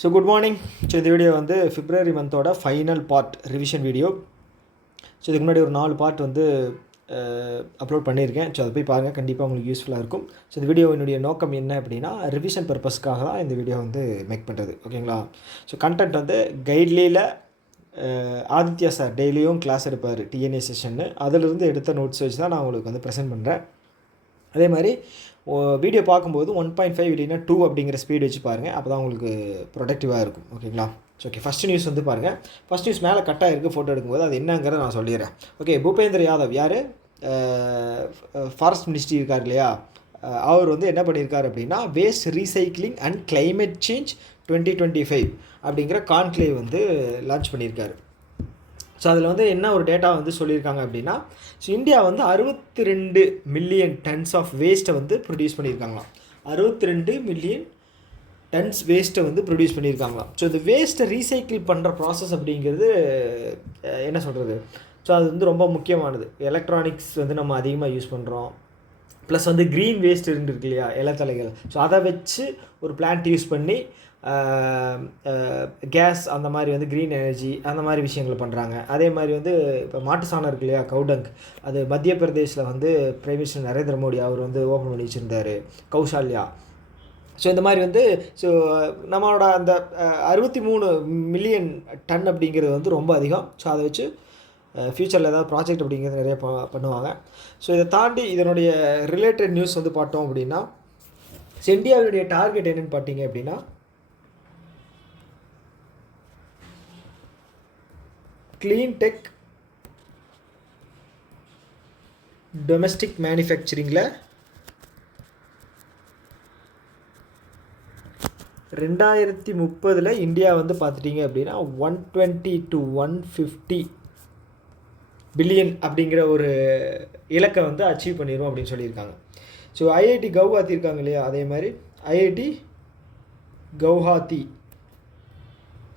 So good morning. So இந்த video வந்து February மந்தோட final part revision video. So இதுக்கு முன்னாடி ஒரு 4 பார்ட் வந்து அப்லோட் பண்ணியிருக்கேன். ஸோ அதை போய் பாருங்கள், கண்டிப்பாக உங்களுக்கு யூஸ்ஃபுல்லாக இருக்கும். ஸோ இந்த வீடியோவினுடைய நோக்கம் என்ன அப்படின்னா, ரிவிஷன் பர்பஸ்க்காக தான் இந்த வீடியோ வந்து மேக் பண்ணுறது, ஓகேங்களா. ஸோ கண்டென்ட் வந்து கைட்லியில் ஆதித்யா சார் டெய்லியும் கிளாஸ் எடுப்பார் டிஎன்ஏ செஷன்னு, அதிலிருந்து எடுத்த நோட்ஸ் வச்சு தான் நான் உங்களுக்கு வந்து ப்ரெசென்ட் பண்ணுறேன். அதே மாதிரி வீடியோ பார்க்கும்போது 1.5 இல்லைன்னா 2 அப்படிங்கிற ஸ்பீட் வச்சு பாருங்கள், அப்போ தான் உங்களுக்கு ப்ரொடக்டிவாக இருக்கும், ஓகேங்களா. ஸோ ஓகே, ஃபஸ்ட் நியூஸ் வந்து பாருங்கள். ஃபஸ்ட் நியூஸ் மேலே கட்டாக இருக்குது, ஃபோட்டோ எடுக்கும்போது அது என்னங்கிறத நான் சொல்லிடுறேன். ஓகே, பூபேந்திர யாதவ் யார், ஃபாரஸ்ட் மினிஸ்ட்ரி இருக்கார் இல்லையா, அவர் வந்து என்ன பண்ணியிருக்கார் அப்படின்னா, waste recycling and climate change 2025 அப்படிங்கிற கான்க்ளேவ் வந்து லான்ச் பண்ணியிருக்காரு. ஸோ அதில் வந்து என்ன ஒரு டேட்டா வந்து சொல்லியிருக்காங்க அப்படின்னா, ஸோ இந்தியா வந்து 62 மில்லியன் டன்ஸ் ஆஃப் வேஸ்ட்டை வந்து ப்ரொடியூஸ் பண்ணியிருக்காங்களாம். 62 மில்லியன் டன்ஸ் வேஸ்ட்டை வந்து ப்ரொடியூஸ் பண்ணியிருக்காங்களாம். ஸோ இந்த வேஸ்ட்டை ரீசைக்கிள் பண்ணுற ப்ராசஸ் அப்படிங்கிறது என்ன சொல்கிறது, ஸோ அது வந்து ரொம்ப முக்கியமானது. எலக்ட்ரானிக்ஸ் வந்து நம்ம அதிகமாக யூஸ் பண்ணுறோம், ப்ளஸ் வந்து க்ரீன் வேஸ்ட் இருக்கு இல்லையா, இலத்தலைகள். ஸோ அதை வச்சு ஒரு பிளான்ட் யூஸ் பண்ணி கேஸ் அந்த மாதிரி வந்து க்ரீன் எனர்ஜி அந்த மாதிரி விஷயங்கள் பண்ணுறாங்க. அதே மாதிரி வந்து இப்போ மாட்டு சாணம் இருக்கு இல்லையா, கவுடங், அது மத்திய பிரதேஷில் வந்து பிரைம் மினிஸ்டர் நரேந்திர மோடி அவர் வந்து ஓப்பன் பண்ணி வச்சுருந்தார், கௌஷால்யா. ஸோ இந்த மாதிரி வந்து ஸோ நம்மளோட அந்த 63 மில்லியன் டன் அப்படிங்கிறது வந்து ரொம்ப அதிகம். ஸோ அதை வச்சு ஃப்யூச்சரில் ஏதாவது ப்ராஜெக்ட் அப்படிங்கிறது நிறைய பண்ணுவாங்க. ஸோ இதை தாண்டி இதனுடைய ரிலேட்டட் நியூஸ் வந்து பார்த்தோம் அப்படின்னா, இந்தியாவுடைய டார்கெட் என்னென்னு பார்த்தீங்க அப்படின்னா, க்ளீன் டெக் டொமெஸ்டிக் மேனுஃபேக்சரிங்கில் 2030 இந்தியா வந்து பார்த்துட்டிங்க அப்படின்னா 120 to 150 பில்லியன் அப்படிங்கிற ஒரு இலக்கை வந்து அச்சீவ் பண்ணிடுவோம் அப்படின்னு சொல்லியிருக்காங்க. ஸோ ஐஐடி கவுஹாத்தி இருக்காங்க இல்லையா, அதே மாதிரி ஐஐடி கவுஹாத்தி,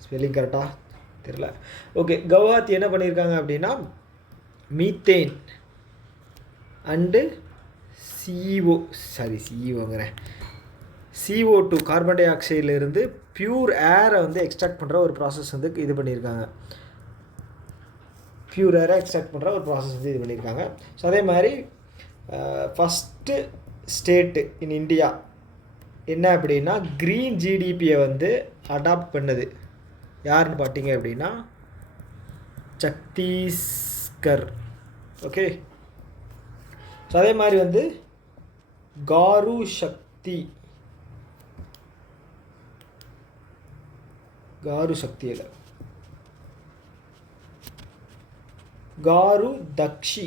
ஸ்பெல்லிங் கரெக்டாக தெரியல, ஓகே, கவுஹாத்தி என்ன பண்ணியிருக்காங்க அப்படின்னா, மீத்தேன் அண்டு CO2 கார்பன் டை ஆக்சைட்லேருந்து பியூர் ஏரை வந்து எக்ஸ்ட்ராக்ட் பண்ணுற ஒரு ப்ராசஸ் வந்து இது பண்ணியிருக்காங்க. ஸோ அதே மாதிரி ஃபஸ்ட்டு ஸ்டேட்டு இன் இந்தியா என்ன அப்படின்னா, க்ரீன் ஜிடிபியை வந்து அடாப்ட் பண்ணது யாருன்னு பார்த்தீங்க அப்படின்னா, சத்தீஸ்கர். ஓகே, ஸோ அதே மாதிரி வந்து காரு சக்தியில் car Dakshi,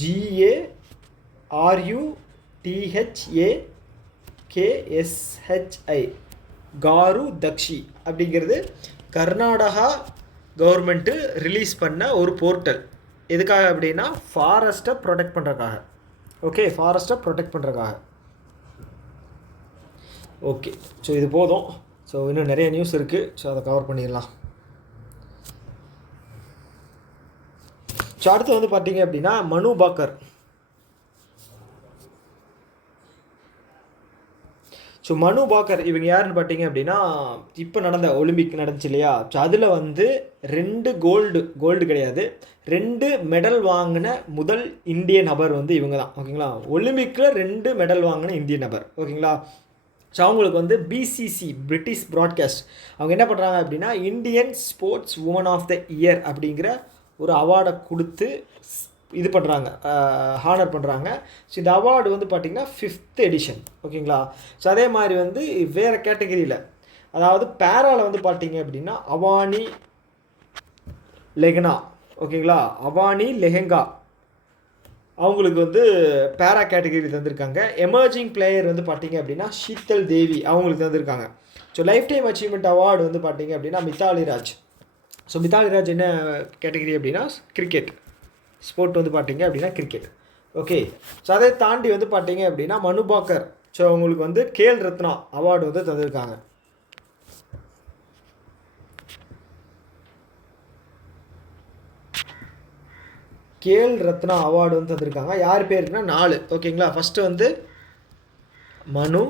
GARUTHAKSHI, car Dakshi அப்படிங்கிறது கர்நாடகா கவர்மெண்ட்டு ரிலீஸ் பண்ண ஒரு போர்ட்டல். எதுக்காக அப்படின்னா, ஃபாரஸ்ட்டை ப்ரொடெக்ட் பண்ணுறதுக்காக. ஓகே, ஃபாரஸ்ட்டை ப்ரொடெக்ட் பண்ணுறதுக்காக. ஓகே, ஸோ இது போதும். ஸோ இன்னும் நிறைய நியூஸ் இருக்குது, ஸோ அதை கவர் பண்ணிடலாம். ஸோ அடுத்து வந்து பார்த்தீங்க அப்படின்னா, மனு பாக்கர். ஸோ மனு பாக்கர் இவங்க யாருன்னு பார்த்தீங்க அப்படின்னா, இப்போ நடந்த ஒலிம்பிக் நடந்துச்சு இல்லையா, ஸோ அதில் வந்து 2 கோல்டு கிடையாது, 2 மெடல் வாங்கின முதல் இந்திய நபர் வந்து இவங்க தான், ஓகேங்களா. ஒலிம்பிக்கில் 2 மெடல் வாங்கின இந்திய நபர், ஓகேங்களா. ஸோ அவங்களுக்கு வந்து பிசிசி, பிரிட்டிஷ் ப்ராட்காஸ்ட், அவங்க என்ன பண்ணுறாங்க அப்படின்னா, Indian sports woman of the year அப்படிங்கிற ஒரு அவார்டை கொடுத்து இது பண்ணுறாங்க, ஹானர் பண்ணுறாங்க. ஸோ இந்த அவார்டு வந்து பார்த்திங்கன்னா 5th எடிஷன், ஓகேங்களா. ஸோ அதே மாதிரி வந்து வேறு கேட்டகரியில், அதாவது பேராவில் வந்து பார்த்திங்க அப்படின்னா அவானி லெஹங்கா, ஓகேங்களா, அவானி லெஹங்கா அவங்களுக்கு வந்து பேரா கேட்டகரி தந்திருக்காங்க. எமர்ஜிங் பிளேயர் வந்து பார்த்திங்க அப்படின்னா ஷீத்தல் தேவி அவங்களுக்கு தந்திருக்காங்க. So life time achievement award வந்து பார்த்திங்க அப்படின்னா மித்தாலி ராஜ். ஸோ மித்தாலி ராஜ் என்ன கேட்டகரி அப்படின்னா கிரிக்கெட் ஸ்போர்ட் வந்து பார்த்திங்க அப்படின்னா கிரிக்கெட். ஓகே, ஸோ அதை தாண்டி வந்து பார்த்திங்க அப்படின்னா மனு பாக்கர், ஸோ அவங்களுக்கு வந்து கேல் ரத்னா அவார்டு வந்து தந்திருக்காங்க. கேல் ரத்னா அவார்டு வந்து தந்திருக்காங்க. யார் பேருக்குன்னா 4, ஓகேங்களா. ஃபஸ்ட்டு வந்து மனு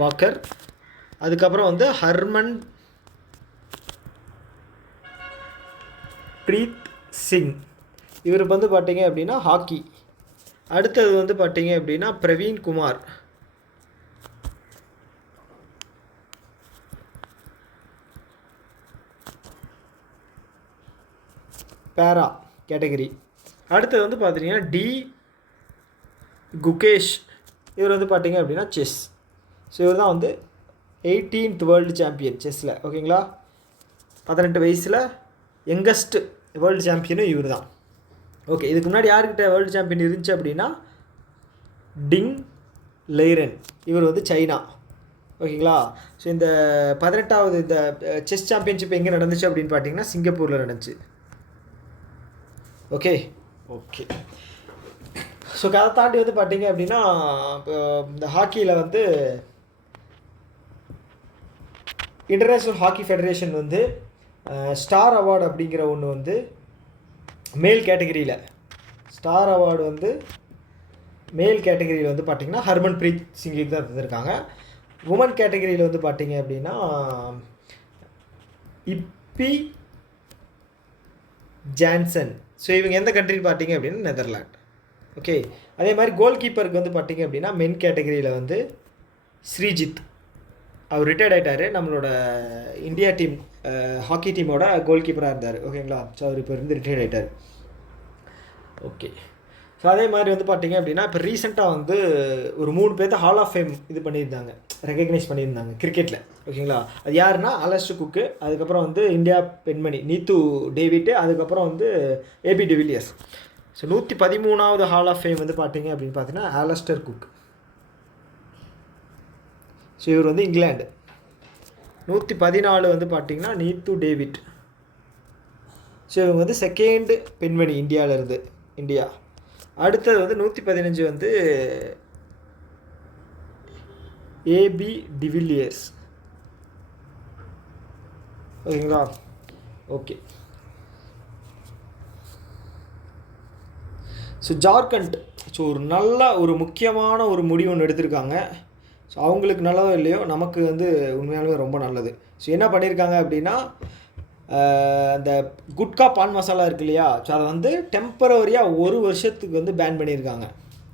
பாக்கர். அதுக்கப்புறம் வந்து ஹர்மன் பிரீத் சிங், இவர் வந்து பார்த்தீங்க அப்படின்னா ஹாக்கி. அடுத்தது வந்து பார்த்தீங்க அப்படின்னா பிரவீன் குமார், பேரா கேட்டகரி. அடுத்தது வந்து பார்த்தீங்கன்னா டி குகேஷ், இவர் வந்து பார்த்தீங்க அப்படின்னா செஸ். ஸோ இவர் தான் வந்து 18th வேர்ல்டு சாம்பியன் செஸ்ஸில். ஓகேங்களா, 18 வயசில் யங்கஸ்ட் வேர்ல்டு சாம்பியனும் இவர் தான். ஓகே, இதுக்கு முன்னாடி யார்கிட்ட வேர்ல்டு சாம்பியன் இருந்துச்சு அப்படின்னா டிங் லைரன், இவர் வந்து சைனா. ஓகேங்களா, ஸோ இந்த 18வது இந்த செஸ் சாம்பியன்ஷிப் எங்கே நடந்துச்சு அப்படின்னு பார்த்தீங்கன்னா சிங்கப்பூரில் நடந்துச்சு. ஓகே ஓகே ஸோ அதை தாண்டி வந்து பார்த்தீங்க அப்படின்னா இந்த ஹாக்கியில் வந்து இன்டர்நேஷ்னல் ஹாக்கி ஃபெடரேஷன் வந்து ஸ்டார் அவார்டு அப்படிங்கிற ஒன்று வந்து மேல் கேட்டகரியில், ஸ்டார் அவார்டு வந்து மேல் கேட்டகரியில் வந்து பார்த்திங்கன்னா ஹர்மன் பிரீத் சிங்குக்கு தான் தந்திருக்காங்க. உமன் கேட்டகரியில் வந்து பார்த்திங்க அப்படின்னா இப்பி ஜான்சன். ஸோ இவங்க எந்த கண்ட்ரின்னு பார்த்தீங்க அப்படின்னா நெதர்லாண்ட். ஓகே, அதே மாதிரி கோல் கீப்பருக்கு வந்து பார்த்திங்க அப்படின்னா மென் கேட்டகரியில் வந்து ஸ்ரீஜித், அவர் ரிட்டையர்ட் ஆகிட்டார். நம்மளோட இந்தியா டீம் ஹாக்கி டீமோட கோல் கீப்பராக இருந்தார். ஓகேங்களா, ஸோ அவர் இப்போ இருந்து ரிட்டையர்ட் ஆகிட்டார். ஓகே, ஸோ அதே மாதிரி வந்து பார்த்திங்க அப்படின்னா இப்போ ரீசெண்டாக வந்து ஒரு 3 பேர்த்த ஹால் ஆஃப் ஃபேம் இது பண்ணியிருந்தாங்க, ரெகக்னைஸ் பண்ணியிருந்தாங்க கிரிக்கெட்டில். ஓகேங்களா, அது யாருன்னா அலஸ்டர் குக்கு, அதுக்கப்புறம் வந்து இந்தியா பெண்மணி நீத்து டேவிட், அதுக்கப்புறம் வந்து ஏபி டிவிலியர்ஸ். ஸோ 113வது ஹால் ஆஃப் ஃபேம் வந்து பார்த்திங்க அப்படின்னு பார்த்தீங்கன்னா அலஸ்டர் குக். ஸோ இவர் வந்து இங்கிலாந்து. 114 வந்து பார்த்திங்கன்னா நீத்து டேவிட். ஸோ இவங்க வந்து செகண்ட் பெண்மணி இந்தியாவிலேருந்து, இந்தியா. அடுத்தது வந்து 115 வந்து ஏபி டிவிலியர்ஸ். ஓகேங்களா, ஓகே. ஸோ ஜார்க்கண்ட், ஸோ ஒரு நல்ல ஒரு முக்கியமான ஒரு முடிவு ஒன்று எடுத்திருக்காங்க. ஸோ அவங்களுக்கு நல்லதோ இல்லையோ நமக்கு வந்து உண்மையாலுமே ரொம்ப நல்லது. ஸோ என்ன பண்ணியிருக்காங்க அப்படின்னா அந்த குட்கா பான் மசாலா இருக்கு இல்லையா, ஸோ அதை வந்து டெம்பரவரியாக 1 வருஷத்துக்கு வந்து பேன் பண்ணியிருக்காங்க.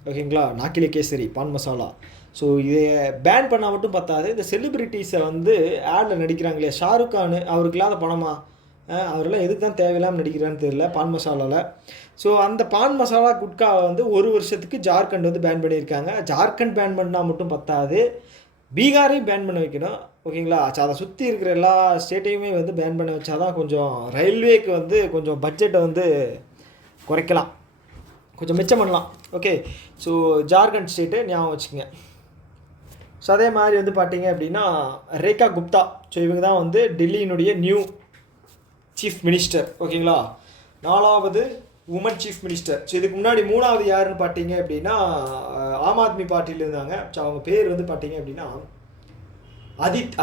ஓகேங்களா, நாக்கிலே கேசரி பான் மசாலா. ஸோ இதை பேன் பண்ணால் மட்டும் பத்தாது, இந்த செலிப்ரிட்டிஸை வந்து ஆடில் நடிக்கிறாங்க இல்லையா, ஷாருக் கான், அவருக்கு இல்லாத பணமா, அவரெல்லாம் எதுக்கு தான் தேவையில்லாமல் நடிக்கிறான்னு தெரியல பான் மசாலாவில். ஸோ அந்த பான் மசாலா குட்காவை வந்து 1 வருஷத்துக்கு ஜார்க்கண்ட் வந்து பேன் பண்ணியிருக்காங்க. ஜார்க்கண்ட் பேன் பண்ணால் மட்டும் பத்தாது, பீகாரையும் பேன் பண்ண வைக்கணும். ஓகேங்களா, அதை சுற்றி இருக்கிற எல்லா ஸ்டேட்டையுமே வந்து பேன் பண்ண வச்சா தான் கொஞ்சம் ரயில்வேக்கு வந்து கொஞ்சம் பட்ஜெட்டை வந்து குறைக்கலாம், கொஞ்சம் மிச்சம் பண்ணலாம். ஓகே, ஸோ ஜார்க்கண்ட் ஸ்டேட்டு ஞாபகம் வச்சுக்கோங்க. ஸோ அதே மாதிரி வந்து பார்த்தீங்க அப்படின்னா ரேகா குப்தா, ஸோ இவங்க தான் வந்து டெல்லியினுடைய நியூ சீஃப் மினிஸ்டர். ஓகேங்களா, 4வது உமன் சீஃப் மினிஸ்டர். ஸோ இதுக்கு முன்னாடி 3வது யாருன்னு பார்த்தீங்க அப்படின்னா ஆம் ஆத்மி பார்ட்டியில் இருந்தாங்க. ஸோ அவங்க பேர் வந்து பார்த்தீங்க அப்படின்னா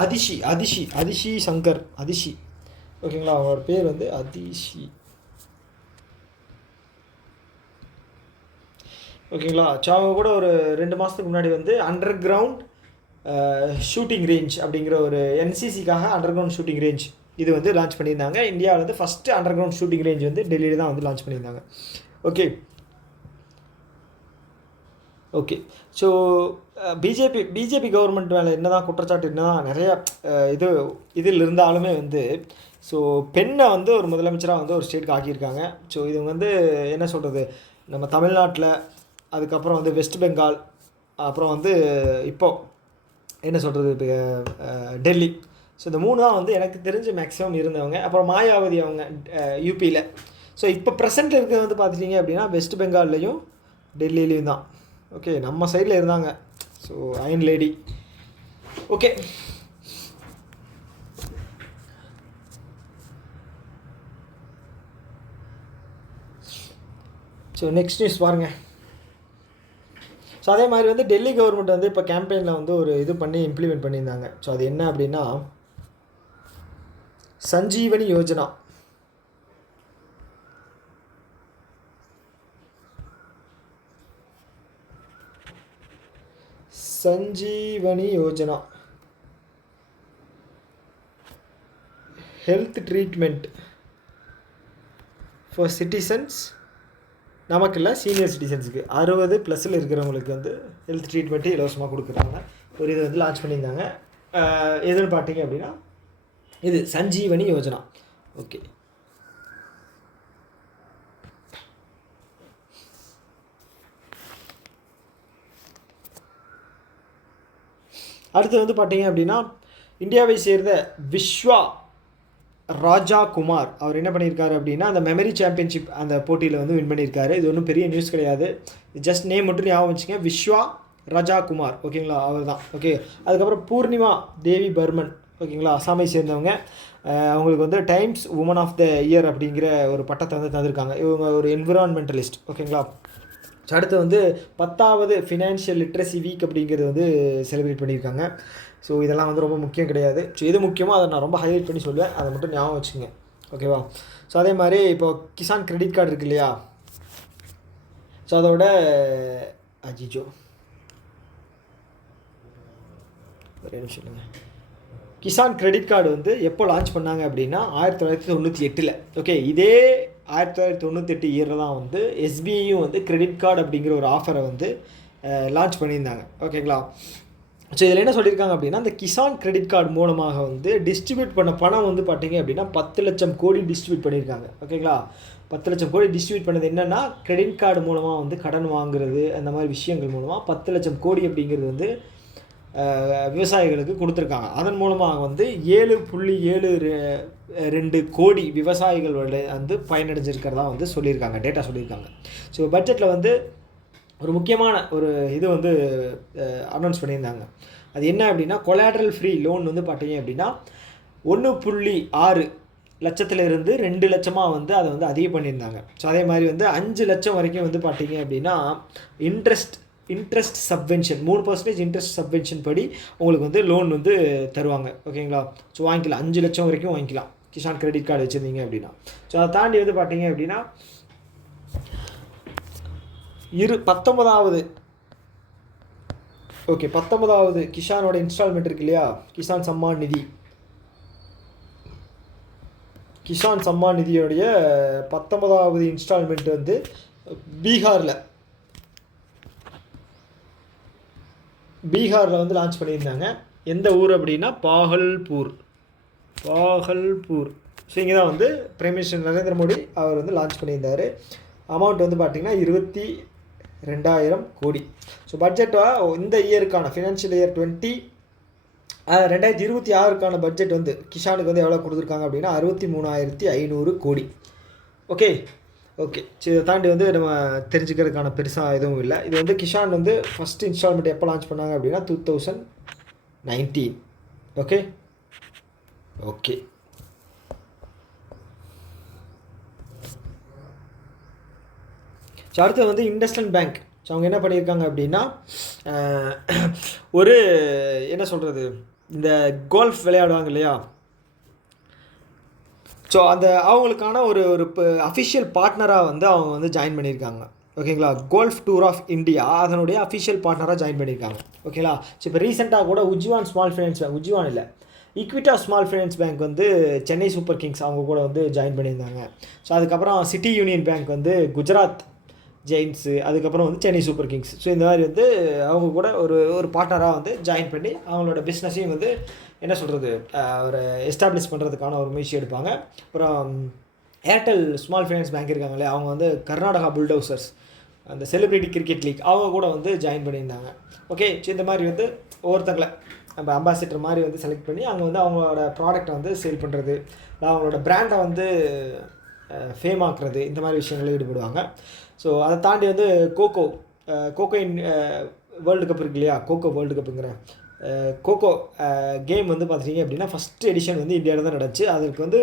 அதிஷி சங்கர் அதிஷி. ஓகேங்களா, அவங்களோட பேர் வந்து அதிஷி. ஓகேங்களா, ஸோ அவங்க கூட ஒரு 2 மாதத்துக்கு முன்னாடி வந்து அண்டர் கிரவுண்ட் ஷூட்டிங் ரேஞ்ச் அப்படிங்கிற ஒரு என்சிசிக்காக அண்டர் கிரவுண்ட் ஷூட்டிங் ரேஞ்ச் இது வந்து லான்ச் பண்ணியிருந்தாங்க. இந்தியாவில் வந்து first under ground shooting range வந்து டெல்லியில் தான் வந்து லான்ச் பண்ணியிருந்தாங்க. ஓகே, ஸோ பிஜேபி கவர்மெண்ட் மேலே என்ன தான் குற்றச்சாட்டு, என்ன தான் நிறையா இதில் இருந்தாலுமே வந்து ஸோ பெண்ணை வந்து ஒரு முதலமைச்சராக வந்து ஒரு ஸ்டேட்டுக்கு ஆக்கியிருக்காங்க. ஸோ இது வந்து என்ன சொல்கிறது, நம்ம தமிழ்நாட்டில், அதுக்கப்புறம் வந்து வெஸ்ட் பெங்கால், அப்புறம் வந்து இப்போது என்ன சொல்கிறது இப்போ டெல்லி. ஸோ இந்த 3 தான் வந்து எனக்கு தெரிஞ்சு மேக்ஸிமம் இருந்தவங்க. அப்புறம் மாயாவதி அவங்க யூபியில். ஸோ இப்போ ப்ரெசென்ட் இருக்கிறது வந்து பார்த்துட்டிங்க அப்படின்னா வெஸ்ட் பெங்கால்லையும் டெல்லியிலையும் தான். ஓகே, நம்ம சைடில் இருந்தாங்க. So iron lady. Okay, so next news பாருங்கள். ஸோ அதே மாதிரி வந்து டெல்லி கவர்மெண்ட் வந்து இப்போ கேம்பெயினில் வந்து ஒரு இது பண்ணி இம்ப்ளிமெண்ட் பண்ணியிருந்தாங்க. ஸோ அது என்ன அப்படின்னா Sanjeevani Yojana. Sanjeevani Yojana health treatment for citizens, நமக்கு இல்லை சீனியர் சிட்டிசன்ஸுக்கு 60+ இருக்கிறவங்களுக்கு வந்து ஹெல்த் ட்ரீட்மெண்ட்டு இலவசமாக கொடுக்குறாங்க. ஒரு இது வந்து லான்ச் பண்ணியிருந்தாங்க. எதுன்னு பார்த்தீங்க அப்படின்னா இது சஞ்சீவனி யோஜனா. ஓகே, அடுத்து வந்து பார்த்தீங்க அப்படின்னா இந்தியாவை சேர்ந்த விஸ்வா ராஜா குமார் அவர் என்ன பண்ணியிருக்காரு அப்படின்னா அந்த மெமரி சாம்பியன்ஷிப் அந்த போட்டியில் வந்து வின் பண்ணியிருக்காரு. இது ஒன்றும் பெரிய நியூஸ் கிடையாது, ஜஸ்ட் நேம் மட்டும் ஞாபகம் வச்சுங்க, விஸ்வா ராஜா குமார். ஓகேங்களா, அவர் தான். ஓகே, அதுக்கப்புறம் பூர்ணிமா தேவி பர்மன். ஓகேங்களா, அசாமை சேர்ந்தவங்க. அவங்களுக்கு வந்து Times woman of the year அப்படிங்கிற ஒரு பட்டத்தை வந்து தந்திருக்காங்க. இவங்க ஒரு என்விரான்மெண்டலிஸ்ட். ஓகேங்களா, ஸோ அடுத்து வந்து 10வது ஃபினான்ஷியல் லிட்ரஸி வீக் அப்படிங்கிறது வந்து செலிப்ரேட் பண்ணியிருக்காங்க. ஸோ இதெல்லாம் வந்து ரொம்ப முக்கியம் கிடையாது. ஸோ எது முக்கியமோ அதை நான் ரொம்ப ஹைலைட் பண்ணி சொல்லுவேன், அதை மட்டும் ஞாபகம் வச்சுங்க. ஓகேவா, ஸோ அதே மாதிரி இப்போ கிசான் கிரெடிட் கார்டு இருக்கு இல்லையா, ஸோ அதோட அஜிஜோ ஒரே நிமிஷம் இல்லைங்க. கிசான் கிரெடிட் கார்டு வந்து எப்போ லான்ச் பண்ணாங்க அப்படின்னா 1998. ஓகே, இதே 1998 இயரில் தான் வந்து எஸ்பிஐயும் வந்து கிரெடிட் கார்டு அப்படிங்கிற ஒரு ஆஃபரை வந்து லான்ச் பண்ணியிருந்தாங்க. ஓகேங்களா, ஸோ இதில் என்ன சொல்லியிருக்காங்க அப்படின்னா அந்த கிசான் கிரெடிட் கார்டு மூலமாக வந்து டிஸ்ட்ரிபியூட் பண்ண பணம் வந்து பார்த்தீங்க அப்படின்னா 10 லட்சம் கோடி டிஸ்ட்ரிபியூட் பண்ணியிருக்காங்க. ஓகேங்களா, 10 லட்சம் கோடி டிஸ்ட்ரிபியூட் பண்ணது என்னென்னா கிரெடிட் கார்டு மூலமாக வந்து கடன் வாங்குறது அந்த மாதிரி விஷயங்கள் மூலமாக 10 லட்சம் கோடி அப்படிங்கிறது வந்து விவசாயிகளுக்கு கொடுத்துருக்காங்க. அதன் மூலமாக வந்து 7.72 கோடி விவசாயிகள் வந்து பயனடைஞ்சிருக்கிறதா வந்து சொல்லியிருக்காங்க, டேட்டா சொல்லியிருக்காங்க. ஸோ பட்ஜெட்டில் வந்து ஒரு முக்கியமான ஒரு இது வந்து அனௌன்ஸ் பண்ணியிருந்தாங்க. அது என்ன அப்படின்னா கொலாட்ரல் ஃப்ரீ லோன் வந்து பார்த்தீங்க அப்படின்னா 1.6 லட்சத்திலிருந்து 2 லட்சமாக வந்து அதை வந்து அதிகம் பண்ணியிருந்தாங்க. ஸோ அதே மாதிரி வந்து 5 லட்சம் வரைக்கும் வந்து பார்த்தீங்க அப்படின்னா இன்ட்ரெஸ்ட் சப்வென்ஷன் 3% இன்ட்ரெஸ்ட் சப்வென்ஷன் படி உங்களுக்கு வந்து லோன் வந்து தருவாங்க. ஓகேங்களா, ஸோ வாங்கிக்கலாம், 5 லட்சம் வரைக்கும் வாங்கிக்கலாம் கிசான் கிரெடிட் கார்டு வச்சுருந்தீங்க அப்படின்னா. ஸோ அதை தாண்டி வந்து பார்த்தீங்க அப்படின்னா 19வது கிஷானோட இன்ஸ்டால்மெண்ட் இருக்கு இல்லையா, கிசான் சம்மான் நிதியோடைய 19வது இன்ஸ்டால்மெண்ட் வந்து பீகாரில் வந்து லான்ச் பண்ணியிருந்தாங்க. எந்த ஊர் அப்படின்னா பாகல்பூர். ஸோ இங்கே தான் வந்து பிரைம் மினிஸ்டர் நரேந்திர மோடி அவர் வந்து லான்ச் பண்ணியிருந்தார். அமௌண்ட் வந்து பார்த்திங்கன்னா 22,000 கோடி. ஸோ பட்ஜெட்டாக இந்த இயருக்கான ஃபினான்ஷியல் இயர் 2026க்கான பட்ஜெட் வந்து கிஷானுக்கு வந்து எவ்வளோ கொடுத்துருக்காங்க அப்படின்னா 63,500 கோடி. ஓகே, ஸோ இதை தாண்டி வந்து நம்ம தெரிஞ்சுக்கிறதுக்கான பெருசாக எதுவும் இல்லை. இது வந்து கிஷான் வந்து ஃபஸ்ட் இன்ஸ்டால்மெண்ட் எப்போ லான்ச் பண்ணாங்க அப்படின்னா 2019. ஓகே, ஸோ அடுத்து வந்து இண்டஸ்இண்ட் பேங்க். ஸோ அவங்க என்ன பண்ணியிருக்காங்க அப்படின்னா ஒரு என்ன சொல்கிறது, இந்த கோல்ஃப் விளையாடுவாங்க இல்லையா, ஸோ அந்த அவங்களுக்கான ஒரு அஃபிஷியல் பார்ட்னராக வந்து அவங்க வந்து ஜாயின் பண்ணியிருக்காங்க. ஓகேங்களா, கோல்ஃப் டூர் ஆஃப் இந்தியா அதனுடைய அஃபிஷியல் பார்ட்னராக ஜாயின் பண்ணியிருக்காங்க. ஓகேங்களா, ஸோ இப்போ ரீசெண்டாக கூட ஈக்விட்டா ஸ்மால் ஃபைனான்ஸ் பேங்க் வந்து சென்னை சூப்பர் கிங்ஸ் அவங்க கூட வந்து ஜாயின் பண்ணியிருந்தாங்க. ஸோ அதுக்கப்புறம் சிட்டி யூனியன் பேங்க் வந்து குஜராத் ஜெயின்ஸு, அதுக்கப்புறம் வந்து சென்னை சூப்பர் கிங்ஸ். ஸோ இந்த மாதிரி வந்து அவங்க கூட ஒரு பார்ட்னராக வந்து ஜாயின் பண்ணி அவங்களோட பிஸ்னஸையும் வந்து என்ன சொல்கிறது ஒரு எஸ்டாப்ளிஷ் பண்ணுறதுக்கான ஒரு முயற்சி எடுப்பாங்க. அப்புறம் ஏர்டெல் ஸ்மால் ஃபைனான்ஸ் பேங்க் இருக்காங்களே, அவங்க வந்து கர்நாடகா புல்டோசர்ஸ் அந்த செலிப்ரிட்டி கிரிக்கெட் லீக் அவங்க கூட வந்து ஜாயின் பண்ணியிருந்தாங்க. ஓகே, ஸோ இந்த மாதிரி வந்து ஒவ்வொருத்தங்களை நம்ம அம்பாசிடர் மாதிரி வந்து செலக்ட் பண்ணி அவங்க வந்து அவங்களோட ப்ராடக்டை வந்து சேல் பண்ணுறது, அவங்களோட பிராண்டை வந்து ஃபேம் ஆக்குறது, இந்த மாதிரி விஷயங்களில் ஈடுபடுவாங்க. ஸோ அதை தாண்டி வந்து கோகோ வேர்ல்டு கப் இருக்கு இல்லையா, கோகோ வேர்ல்டு கப்புங்கிற கோகோ கேம் வந்து பார்த்துட்டிங்க அப்படின்னா ஃபஸ்ட் எடிஷன் வந்து இந்தியாவில் தான் நடந்துச்சு. அதுக்கு வந்து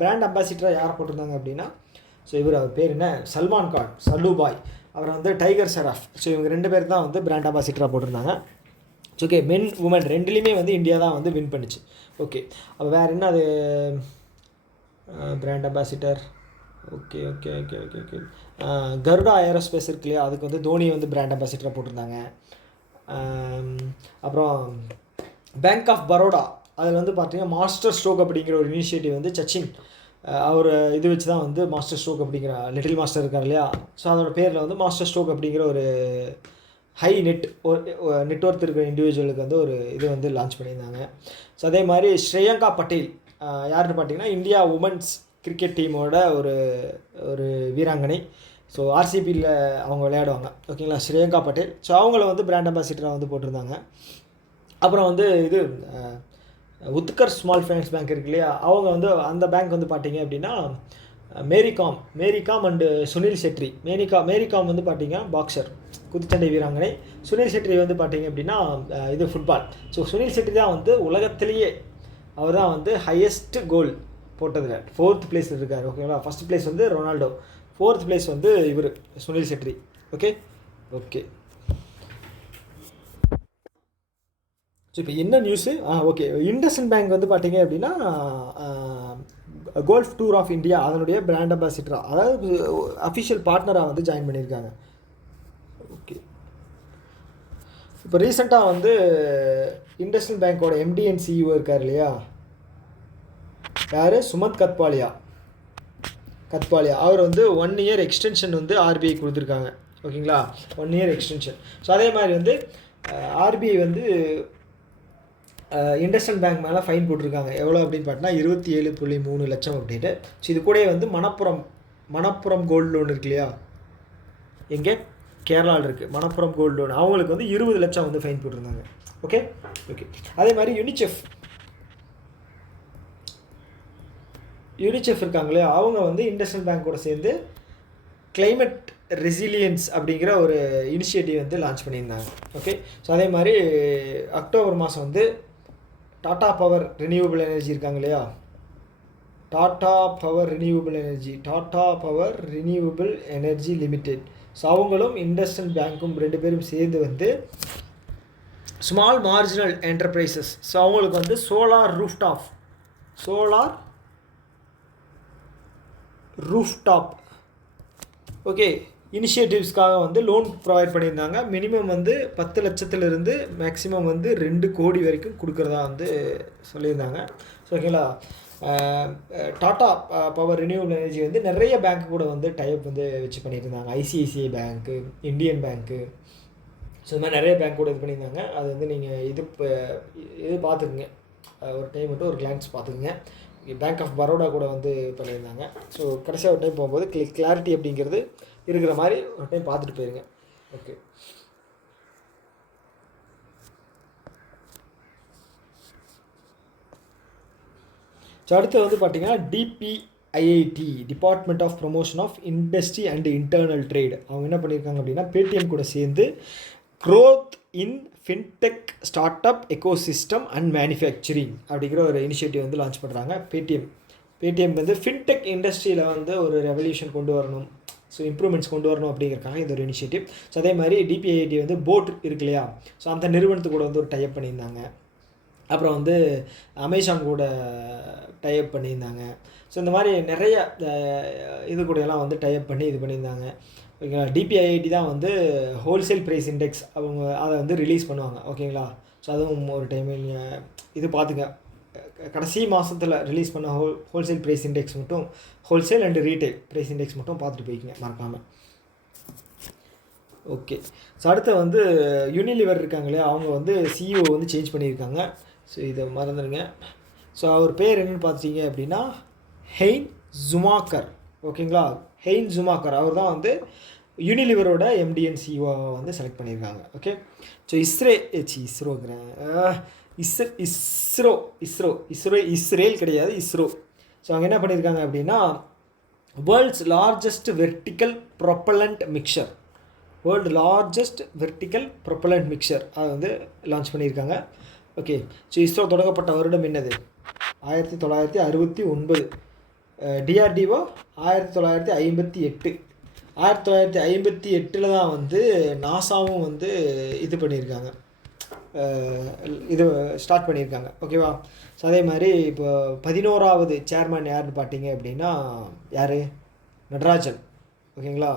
பிராண்ட் அம்பாசிடராக யாரை போட்டிருந்தாங்க அப்படின்னா, ஸோ அவர் பேர் என்ன, சல்மான் கான், சல்லுபாய், அவர் வந்து டைகர் ஷெராஃப். ஸோ இவங்க 2 பேர் தான் வந்து பிராண்ட் அம்பாசிடராக போட்டிருந்தாங்க. ஓகே, மென் உமன் ரெண்டுலேயுமே வந்து இந்தியா தான் வந்து வின் பண்ணிச்சு. ஓகே, அப்போ வேறு என்ன அது brand ambassador, okay Garuda aerospace இருக்கு இல்லையா, அதுக்கு வந்து தோனி வந்து பிராண்ட் அம்பாசிடராக போட்டிருந்தாங்க. அப்புறம் பேங்க் ஆஃப் பரோடா அதில் வந்து பார்த்திங்கன்னா மாஸ்டர் ஸ்ட்ரோக் அப்படிங்கிற ஒரு இனிஷியேட்டிவ் வந்து சச்சின் அவர் இது வச்சு தான் வந்து மாஸ்டர் ஸ்ட்ரோக் அப்படிங்கிற லிட்டில் மாஸ்டர் இருக்கார் இல்லையா, ஸோ அதோட பேரில் வந்து மாஸ்டர் ஸ்ட்ரோக் அப்படிங்கிற ஒரு ஹை நெட்ஒர்த் இருக்கிற இண்டிவிஜுவலுக்கு வந்து ஒரு இது வந்து லான்ச் பண்ணியிருந்தாங்க. ஸோ அதே மாதிரி ஸ்ரேயங்கா பட்டேல் யாருன்னு பார்த்தீங்கன்னா இந்தியா உமன்ஸ் கிரிக்கெட் டீமோட ஒரு வீராங்கனை. ஸோ ஆர்சிபியில் அவங்க விளையாடுவாங்க, ஓகேங்களா, ஸ்ரேயங்கா பட்டேல். ஸோ அவங்கள வந்து பிராண்ட் அம்பாசிடராக வந்து போட்டிருந்தாங்க. அப்புறம் வந்து இது உத்கர் ஸ்மால் ஃபைனான்ஸ் பேங்க் இருக்கு இல்லையா, அவங்க வந்து அந்த பேங்க் வந்து பார்த்தீங்க அப்படின்னா மேரிகாம் அண்டு சுனில் செட்ரி. மேரிகாம் வந்து பார்த்தீங்கன்னா பாக்ஸர், குத்துச்சண்டை வீராங்கனை. சுனில் செட்ரி வந்து பார்த்தீங்க அப்படின்னா இது ஃபுட்பால். ஸோ சுனில் செட்ரி தான் வந்து உலகத்திலேயே அவர் தான் வந்து ஹையஸ்ட் கோல் போட்டதில் 4th பிளேஸில் இருக்கார், ஓகேங்களா. ஃபஸ்ட் பிளேஸ் வந்து ரொனால்டோ, 4th பிளேஸ் வந்து இவர் சுனில் செட்ரி. ஓகே. ஸோ இப்போ என்ன நியூஸு, ஓகே, இண்டஸ்இண்ட் பேங்க் வந்து பார்த்தீங்க அப்படின்னா கோல்ஃப் டூர் ஆஃப் இந்தியா அதனுடைய பிராண்ட் அம்பாசிடராக, அதாவது அஃபிஷியல் பார்ட்னராக வந்து ஜாயின் பண்ணியிருக்காங்க. ஓகே. இப்போ ரீசெண்டாக வந்து இண்டஸ்இண்ட் பேங்க்கோட எம்டி அண்ட் சிஇஓ இருக்கார் இல்லையா, யார், சுமந்த் கத்பாலியா. அவர் வந்து 1 year எக்ஸ்டென்ஷன் வந்து ஆர்பிஐ கொடுத்துருக்காங்க, ஓகேங்களா, 1 year எக்ஸ்டென்ஷன். ஸோ அதே மாதிரி வந்து ஆர்பிஐ வந்து இண்டஸ்இண்ட் பேங்க் மேலே ஃபைன் போட்டிருக்காங்க. எவ்வளோ அப்படின்னு பார்த்தீங்கன்னா 27.3 லட்சம் அப்படின்ட்டு. ஸோ இது கூட வந்து மணப்புரம் கோல்டு லோன் இருக்கு இல்லையா, எங்கே கேரளாவில் இருக்குது மணப்புரம் கோல்டு லோன், அவங்களுக்கு வந்து 20 லட்சம் வந்து ஃபைன் போட்டிருந்தாங்க. ஓகே. அதே மாதிரி யூனிசெஃப் இருக்காங்களே, அவங்க வந்து இண்டஸ்இண்ட் பேங்க்கோட சேர்ந்து கிளைமேட் ரெசிலியன்ஸ் அப்படிங்கிற ஒரு இனிஷியேட்டிவ் வந்து லான்ச் பண்ணியிருந்தாங்க. ஓகே. ஸோ அதே மாதிரி அக்டோபர் மாதம் வந்து டாடா பவர் ரினியூவபிள் எனர்ஜி இருக்காங்க இல்லையா, Tata power renewable energy limited. So அவங்களும் இண்டஸ்இண்ட் பேங்க்கும் 2 பேரும் சேர்ந்து வந்து ஸ்மால் மார்ஜினல் என்டர்பிரைசஸ், ஸோ அவங்களுக்கு வந்து சோலார் ரூஃப்டாப் ஓகே இனிஷியேட்டிவ்ஸ்க்காக வந்து லோன் ப்ரொவைட் பண்ணியிருந்தாங்க. மினிமம் வந்து 10 லட்சத்துலேருந்து மேக்ஸிமம் வந்து 2 கோடி வரைக்கும் கொடுக்குறதா வந்து சொல்லியிருந்தாங்க. ஸோ ஓகேங்களா, டாடா பவர் ரினியூவபிள் எனர்ஜி வந்து நிறைய பேங்க் கூட வந்து டைப் வந்து வச்சு பண்ணிட்டு இருந்தாங்க. ஐசிஐசிஐ பேங்க்கு, இந்தியன் பேங்க்கு, ஸோ இந்த மாதிரி நிறைய பேங்க் கூட இது பண்ணியிருந்தாங்க. அது வந்து நீங்கள் இது பார்த்துக்குங்க, ஒரு டைம் மட்டும் ஒரு கிளான்ஸ் பார்த்துக்குங்க. பேங்க் ஆஃப் பரோடா கூட வந்து பண்ணியிருந்தாங்க. ஸோ கடைசியாக ஒரு டைம் போகும்போது கிளாரிட்டி அப்படிங்கிறது இருக்கிற மாதிரி ஒரு டைம் பார்த்துட்டு போயிருங்க. ஓகே. ஸோ அடுத்து வந்து பார்த்தீங்கன்னா DPIIT, department of promotion of industry and internal trade, அவங்க என்ன பண்ணியிருக்காங்க அப்படின்னா பேடிஎம் கூட சேர்ந்து growth in fintech start up ecosystem and manufacturing அப்படிங்கிற ஒரு இனிஷியேட்டிவ் வந்து லான்ச் பண்ணுறாங்க. பேடிஎம் வந்து ஃபின்டெக் இண்டஸ்ட்ரியில் வந்து ஒரு ரெவல்யூஷன் கொண்டு வரணும், ஸோ இம்ப்ரூவ்மெண்ட்ஸ் கொண்டு வரணும் அப்படிங்கிறக்காக இந்த ஒரு இனிஷியேட்டிவ். ஸோ அதே மாதிரி டிபிஐஐடி வந்து போட் இருக்கு இல்லையா, ஸோ அந்த நிறுவனத்து கூட வந்து ஒரு டைப் பண்ணியிருந்தாங்க. அப்புறம் வந்து அமேசான் கூட டைப் பண்ணியிருந்தாங்க. ஸோ இந்த மாதிரி நிறைய இது கூடயெல்லாம் வந்து டைப் பண்ணி இது பண்ணியிருந்தாங்க. ஓகேங்களா. டிபிஐஐடி தான் வந்து ஹோல்சேல் ப்ரைஸ் இண்டெக்ஸ் அவங்க அதை வந்து ரிலீஸ் பண்ணுவாங்க, ஓகேங்களா. ஸோ அதுவும் ஒரு டைம் நீங்கள் இது பார்த்துங்க, கடைசி மாதத்தில் ரிலீஸ் பண்ண ஹோல்சேல் ப்ரைஸ் இண்டெக்ஸ் மட்டும், wholesale and retail price index மட்டும் பார்த்துட்டு போய்க்குங்க மறக்காமல். ஓகே. ஸோ அடுத்து வந்து யூனிலிவர் இருக்காங்களே, அவங்க வந்து சிஇஓ வந்து சேஞ்ச் பண்ணியிருக்காங்க. ஸோ இதை மறந்துடுங்க. ஸோ அவர் பேர் என்னென்னு பார்த்தீங்க அப்படின்னா ஹெயின் ஜுமாக்கர், ஓகேங்களா. ஹெயின் ஜுமாக்கர் அவர் தான் வந்து யூனிலிவரோட எம்டிஎன் சிஇஓவை வந்து செலக்ட் பண்ணியிருக்காங்க. ஓகே. ஸோ இஸ்ரேல் கிடையாது, இஸ்ரோ. ஸோ அவங்க என்ன பண்ணியிருக்காங்க அப்படின்னா world's largest vertical propellant mixer அதை வந்து லான்ச் பண்ணியிருக்காங்க. ஓகே. ஸோ இஸ்ரோ தொடங்கப்பட்ட வருடம் என்னது, 1969. டிஆர்டிஓ 1958. 1958 தான் வந்து நாசாவும் வந்து இது பண்ணியிருக்காங்க, இது ஸ்டார்ட் பண்ணியிருக்காங்க, ஓகேவா. ஸோ அதே மாதிரி இப்போ 11வது சேர்மன் யாருன்னு பார்த்தீங்க அப்படின்னா யார், நடராஜன், ஓகேங்களா.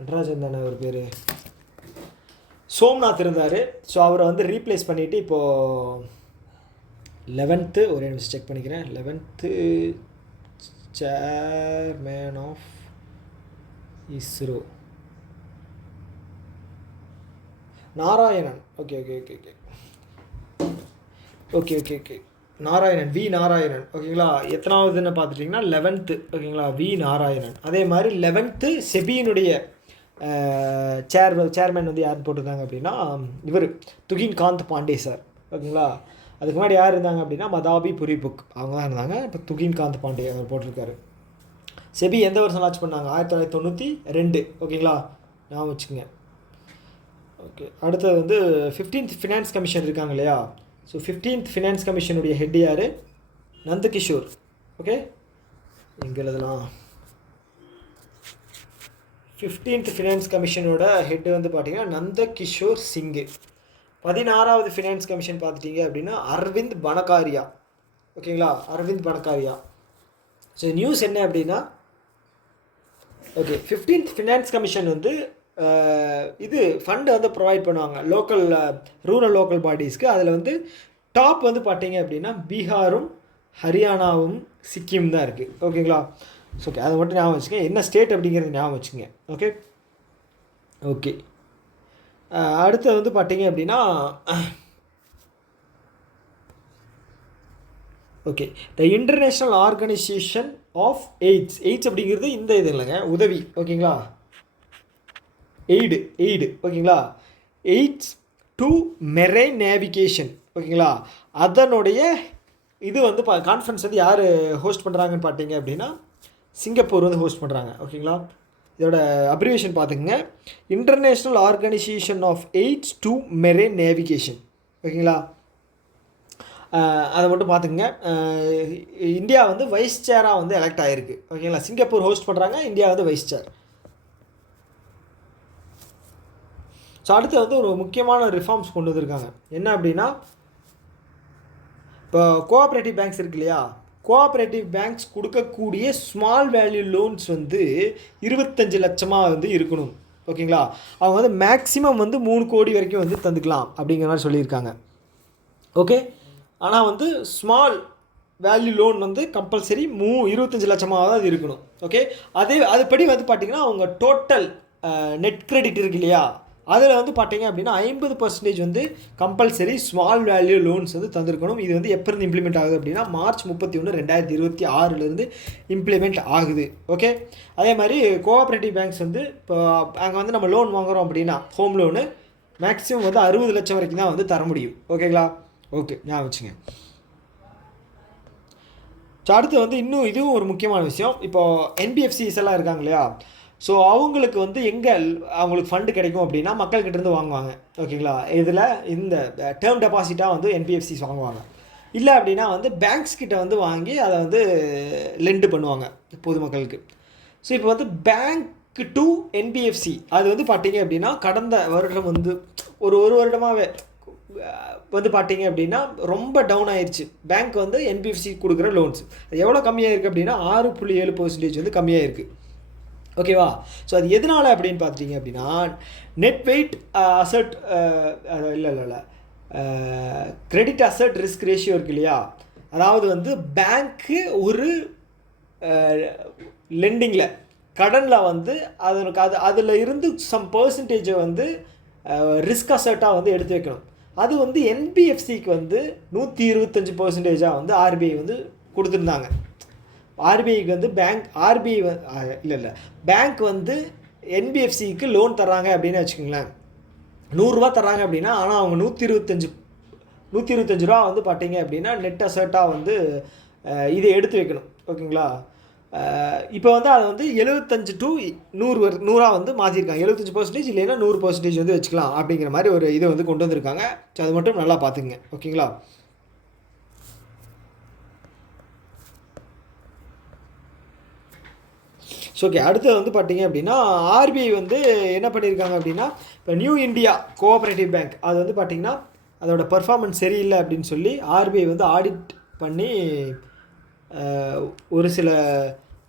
நடராஜன் தானே ஒரு பேர். சோம்நாத் இருந்தார். ஸோ அவரை வந்து ரீப்ளேஸ் பண்ணிவிட்டு இப்போது 11th ஒரே நிமிஷம் செக் பண்ணிக்கிறேன். 11th chairman of ISRO Narayanan. Okay okay okay okay okay okay okay Narayanan, V Narayanan. ஓகேங்களா, எத்தனாவதுன்னு பார்த்துட்டிங்கன்னா 11th. ஓகேங்களா, வி நாராயணன். அதே மாதிரி 11th செபியினுடைய சேர்மேன் வந்து யார் போட்டிருந்தாங்க அப்படின்னா இவர் துகின் காந்த் பாண்டே சார். ஓகேங்களா, அதுக்கு முன்னாடி யார் இருந்தாங்க அப்படின்னா மதாபி புரிபுக், அவங்க தான் இருந்தாங்க. இப்போ துகின் காந்த் பாண்டே அவர் போட்டிருக்காரு. செபி எந்த வருஷம் லான்ச் பண்ணாங்க? 1992. ஓகேங்களா, ஞாபகம் வச்சுக்கோங்க. ஓகே, அடுத்தது வந்து 15th ஃபினான்ஸ் கமிஷன் இருக்காங்க இல்லையா? ஸோ 15th ஃபினான்ஸ் கமிஷனுடைய ஹெட் யார்? நந்தகிஷோர். ஓகே, இங்கே எழுதலாம். 15th ஃபினான்ஸ் கமிஷனோட ஹெட் வந்து பார்த்தீங்கன்னா நந்தகிஷோர் சிங்கு. 16வது ஃபினான்ஸ் கமிஷன் பார்த்துட்டிங்க அப்படின்னா அரவிந்த் பனகாரியா. ஓகேங்களா, அரவிந்த் பனகாரியா. ஸோ நியூஸ் என்ன அப்படின்னா, ஓகே, 15th ஃபினான்ஸ் கமிஷன் வந்து இது ஃபண்டு வந்து ப்ரொவைட் பண்ணுவாங்க லோக்கல் ரூரல் லோக்கல் பாடிஸ்க்கு. அதில் வந்து டாப் வந்து பார்த்தீங்க அப்படின்னா பீகாரும் ஹரியானாவும் சிக்கிம் தான் இருக்குது. ஓகேங்களா, ஸோ ஓகே, அதை மட்டும் ஞாபகம் வச்சுக்கோங்க. என்ன ஸ்டேட் அப்படிங்கிறது ஞாபகம் வச்சுக்கோங்க. ஓகே ஓகே அடுத்து வந்து பார்த்தீங்க அப்படின்னா okay, the international organisation of aids. Aids அப்படிங்கிறது இந்த இது இல்லைங்க, உதவி. ஓகேங்களா, எய்டு. ஓகேங்களா, எய்ட்ஸ் டு மெரைன் நேவிகேஷன். ஓகேங்களா, அதனுடைய இது வந்து கான்ஃபரன்ஸ் வந்து யார் ஹோஸ்ட் பண்ணுறாங்கன்னு பார்த்தீங்க அப்படின்னா சிங்கப்பூர் வந்து ஹோஸ்ட் பண்ணுறாங்க. ஓகேங்களா, இதோட அப்ரிவேஷன் பார்த்துக்குங்க, international organisation of aids to marine navigation. ஓகேங்களா, அதை மட்டும் பார்த்துக்குங்க. இந்தியா வந்து வைஸ் சேராக வந்து எலெக்ட் ஆகிருக்கு. ஓகேங்களா, சிங்கப்பூர் ஹோஸ்ட் பண்ணுறாங்க, இந்தியா வந்து வைஸ் சேர். ஸோ அடுத்து வந்து ஒரு முக்கியமான ரிஃபார்ம்ஸ் கொண்டு வந்திருக்காங்க. என்ன அப்படின்னா, இப்போ கோஆப்ரேட்டிவ் பேங்க்ஸ் இருக்கு இல்லையா, கோஆப்ரேட்டிவ் பேங்க்ஸ் கொடுக்கக்கூடிய ஸ்மால் வேல்யூ லோன்ஸ் வந்து 25 லட்சமாக வந்து இருக்கணும். ஓகேங்களா, அவங்க வந்து மேக்ஸிமம் வந்து 3 கோடி வரைக்கும் வந்து தந்துக்கலாம் அப்படிங்கிற மாதிரி சொல்லியிருக்காங்க. ஓகே, ஆனால் வந்து ஸ்மால் வேல்யூ லோன் வந்து கம்பல்சரி 25 லட்சமாக தான் அது இருக்கணும். ஓகே, அதுபடி வந்து பார்த்திங்கன்னா அவங்க டோட்டல் நெட் கிரெடிட் இருக்கு இல்லையா, அதில் வந்து பார்த்தீங்க அப்படின்னா 50% வந்து கம்பல்சரி ஸ்மால் வேல்யூ லோன்ஸ் வந்து தந்திருக்கணும். இது வந்து எப்போ இருந்து இம்ப்ளிமெண்ட் ஆகுது அப்படின்னா மார்ச் 31, 2026 இம்ப்ளிமெண்ட் ஆகுது. ஓகே, அதே மாதிரி கோஆப்ரேட்டிவ் பேங்க்ஸ் வந்து இப்போ அங்கே வந்து நம்ம லோன் வாங்குகிறோம் அப்படின்னா ஹோம் லோனு மேக்ஸிமம் வந்து 60 லட்சம் வரைக்கும் தான் வந்து தர முடியும். ஓகேங்களா, ஓகே, ஞாபகம் வச்சுங்க. ஸோ அடுத்து வந்து இன்னும் இதுவும் ஒரு முக்கியமான விஷயம். இப்போது என்பிஎஃப்சிஸ் எல்லாம் இருக்காங்க இல்லையா, ஸோ அவங்களுக்கு வந்து எங்கே அவங்களுக்கு ஃபண்டு கிடைக்கும் அப்படின்னா மக்கள்கிட்டேருந்து வாங்குவாங்க. ஓகேங்களா, இதில் இந்த டேர்ம் டெபாசிட்டாக வந்து என்பிஎஃப்சிஸ் வாங்குவாங்க. இல்லை அப்படின்னா வந்து பேங்க்ஸ் கிட்ட வந்து வாங்கி அதை வந்து லெண்டு பண்ணுவாங்க பொதுமக்களுக்கு. ஸோ இப்போ வந்து பேங்க் டு என்பிஎஃப்சி அது வந்து பார்த்தீங்க அப்படின்னா கடந்த வருடம் வந்து ஒரு வருடமாகவே வந்து பார்த்தீங்க அப்படின்னா ரொம்ப டவுன் ஆயிடுச்சு. பேங்க் வந்து என்பிஎஃப்சி கொடுக்குற லோன்ஸ் அது எவ்வளோ கம்மியாக இருக்குது அப்படின்னா 6.7% வந்து கம்மியாக இருக்குது. ஓகேவா, ஸோ அது எதனால் அப்படின்னு பார்த்துட்டிங்க அப்படின்னா நெட் வெயிட் அசட் இல்லை கிரெடிட் அசட் ரிஸ்க் ரேஷியோ இருக்குது இல்லையா, அதாவது வந்து பேங்க்கு ஒரு லெண்டிங்கில் கடனில் வந்து அதில் இருந்து சம் பர்சன்டேஜை வந்து ரிஸ்க் அசட்டாக வந்து எடுத்து வைக்கணும். அது வந்து என்பிஎஃப்சிக்கு வந்து 125% வந்து ஆர்பிஐ வந்து கொடுத்துருந்தாங்க. ஆர்பிஐக்கு வந்து பேங்க் வந்து என்பிஎஃப்சிக்கு லோன் தர்றாங்க அப்படின்னு வச்சுக்கோங்களேன், 100 ரூபா தர்றாங்க அப்படின்னா, ஆனால் அவங்க 125 ரூபா வந்து பார்த்தீங்க அப்படின்னா நெட் அசட்டாக வந்து இதை எடுத்து வைக்கணும். ஓகேங்களா, இப்போ வந்து அதை வந்து 75 to 100 வந்து மாற்றிருக்காங்க. 75% இல்லைன்னா 100% வந்து வச்சுக்கலாம் அப்படிங்கிற மாதிரி ஒரு இதை வந்து கொண்டு வந்திருக்காங்க. ஸோ அது மட்டும் நல்லா பார்த்துக்குங்க. ஓகேங்களா, ஸோ ஓகே, அடுத்து வந்து பார்த்தீங்க அப்படின்னா ஆர்பிஐ வந்து என்ன பண்ணியிருக்காங்க அப்படின்னா இப்போ நியூ இந்தியா கோஆப்ரேட்டிவ் பேங்க் அது வந்து பார்த்திங்கன்னா அதோட பர்ஃபார்மன்ஸ் சரியில்லை அப்படின்னு சொல்லி ஆர்பிஐ வந்து ஆடிட் பண்ணி ஒரு சில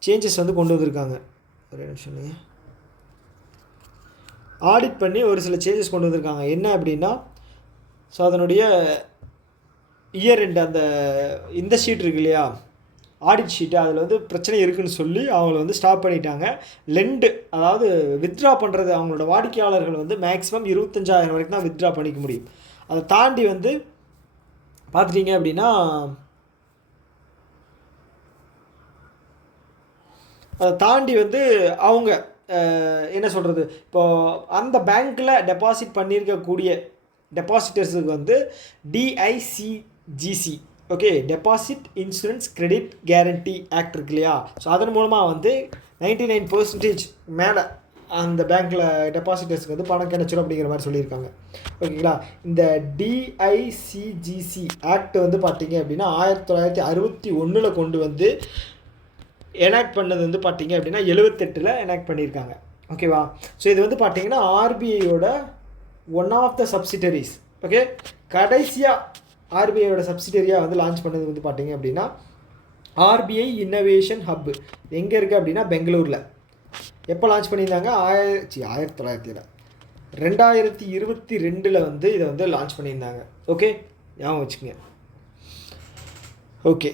சேஞ்சஸ் வந்து கொண்டு வந்திருக்காங்க. ஒரே நிமிஷம், ஆடிட் பண்ணி ஒரு சில சேஞ்சஸ் கொண்டு வந்திருக்காங்க. என்ன அப்படின்னா, ஸோ அதனுடைய இயர் எண்ட் அந்த இந்த ஷீட் இருக்கு இல்லையா, ஆடிட் ஷீட்டு, அதில் வந்து பிரச்சனை இருக்குதுன்னு சொல்லி அவங்கள வந்து ஸ்டாப் பண்ணிட்டாங்க. லெண்டு, அதாவது வித்ட்ரா பண்ணுறது அவங்களோட வாடிக்கையாளர்கள் வந்து மேக்ஸிமம் 25,000 வரைக்கும் தான் வித்ட்ரா பண்ணிக்க முடியும். அதை தாண்டி வந்து பார்த்துட்டிங்க அப்படின்னா, அதை தாண்டி வந்து அவங்க என்ன சொல்கிறது, இப்போது அந்த பேங்க்கில் டெபாசிட் பண்ணியிருக்கக்கூடிய டெபாசிட்டர்ஸுக்கு வந்து DICGC, okay, deposit insurance credit guarantee act இருக்கு இல்லையா, ஸோ அதன் மூலமாக வந்து 99% மேலே அந்த பேங்க்கில் டெபாசிட்டர்ஸுக்கு வந்து பணம் கிடச்சிடும் அப்படிங்கிற மாதிரி சொல்லியிருக்காங்க. ஓகேங்களா. இந்த DICGC ஆக்ட் வந்து பார்த்திங்க அப்படின்னா 1961 கொண்டு வந்து எனாக்ட் பண்ணது வந்து பார்த்திங்க அப்படின்னா 78 எனாக்ட் பண்ணியிருக்காங்க. ஓகேவா. ஸோ இது வந்து பார்த்திங்கன்னா RBIயோட one of the subsidiaries. Okay, கடைசியாக RBIயோட சப்சிடரியாக வந்து லான்ச் பண்ணது வந்து பார்த்திங்க அப்படின்னா RBI இன்னோவேஷன் ஹப். எங்கே இருக்குது அப்படின்னா பெங்களூரில். எப்போ லான்ச் பண்ணியிருந்தாங்க? 2022 வந்து இதை வந்து லான்ச் பண்ணியிருந்தாங்க. ஓகே, ஞாபகம் வச்சுக்கோங்க. ஓகே,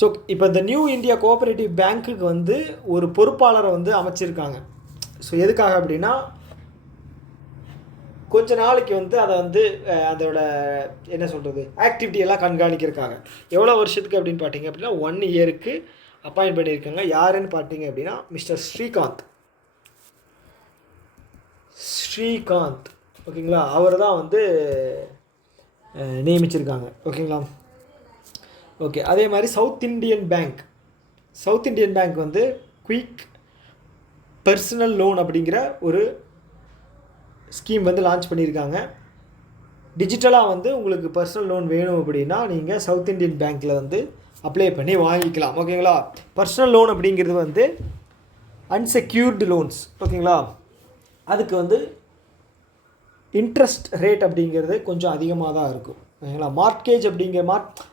ஸோ இப்போ இந்த நியூ இந்தியா கோஆப்ரேட்டிவ் பேங்க்குக்கு வந்து ஒரு பொறுப்பாளரை வந்து அமைச்சிருக்காங்க. ஸோ எதுக்காக அப்படின்னா, கொஞ்ச நாளைக்கு வந்து அதை வந்து அதோட என்ன சொல்கிறது ஆக்டிவிட்டியெல்லாம் கண்காணிக்கிறதுக்காக. எவ்வளோ வருஷத்துக்கு அப்படின்னு பார்த்தீங்க அப்படின்னா 1 இயருக்கு அப்பாயின்ட் பண்ணியிருக்காங்க. யாருன்னு பார்த்தீங்க அப்படின்னா மிஸ்டர் ஸ்ரீகாந்த். ஓகேங்களா, அவர் தான் வந்து நியமிச்சிருக்காங்க. ஓகேங்களா. ஓகே, அதே மாதிரி சவுத் இண்டியன் பேங்க் வந்து குயிக் பர்சனல் லோன் அப்படிங்கிற ஒரு ஸ்கீம் வந்து லான்ச் பண்ணியிருக்காங்க. டிஜிட்டலாக வந்து உங்களுக்கு பர்சனல் லோன் வேணும் அப்படின்னா நீங்கள் சவுத் இண்டியன் பேங்க்கில் வந்து அப்ளை பண்ணி வாங்கிக்கலாம். ஓகேங்களா. பர்சனல் லோன் அப்படிங்கிறது வந்து அன்செக்யூர்டு லோன்ஸ். ஓகேங்களா, அதுக்கு வந்து இன்ட்ரெஸ்ட் ரேட் அப்படிங்கிறது கொஞ்சம் அதிகமாக தான் இருக்கும். ஓகேங்களா. மார்ட்கேஜ் அப்படிங்கிற